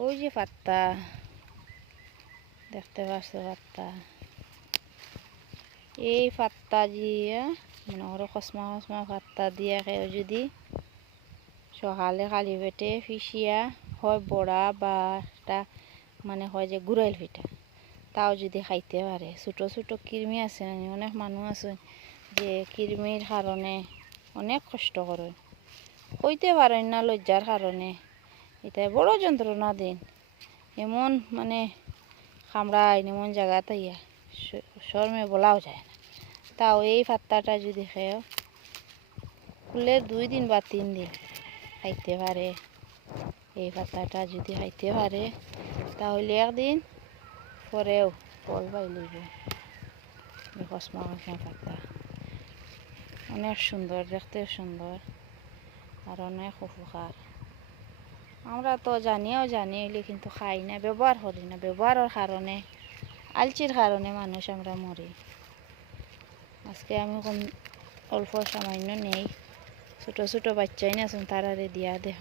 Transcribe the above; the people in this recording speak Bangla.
ওই যে পাত্তা দেখতে পাচ্ছ, পাত্তা এই পাত্তা দিয়ে মনে করো কসমা কসমা পাত্তা দিয়ে খেয়ে যদি সকালে খালি পেটে ফিসিয়া হয় বড়া বা একটা মানে হয় যে গুড়াইল পিঠা তাও যদি খাইতে পারে। ছোটো ছোটো কৃমি আছে, অনেক মানুষ আছে যে কৃমির কারণে অনেক কষ্ট করে, কইতে পারেন না লজ্জার কারণে, এটা বড় যন্ত্রণা দিন। এমন মানে কামড়ায় এমন জায়গা তাইয়া শর্মে বলাও যায় না। তাও এই পাত্তাটা যদি খেয়েও ফুলের 2 দিন বা 3 দিন খাইতে পারে, এই পাতাটা যদি খাইতে পারে তাহলে একদিন পরেও ফল পাই লইব। কসমা কসমা পাতা অনেক সুন্দর, দেখতে সুন্দর আর অনেক উপকার। আমরা তো জানিও জানি হইলে কিন্তু খাই না, ব্যবহার করি না। ব্যবহারের কারণে আলচির কারণে মানুষ আমরা মরি। আজকে আমি অল্প সামান্য নেই, ছোটো ছোটো বাচ্চাই না তারারে দিয়া দেখ।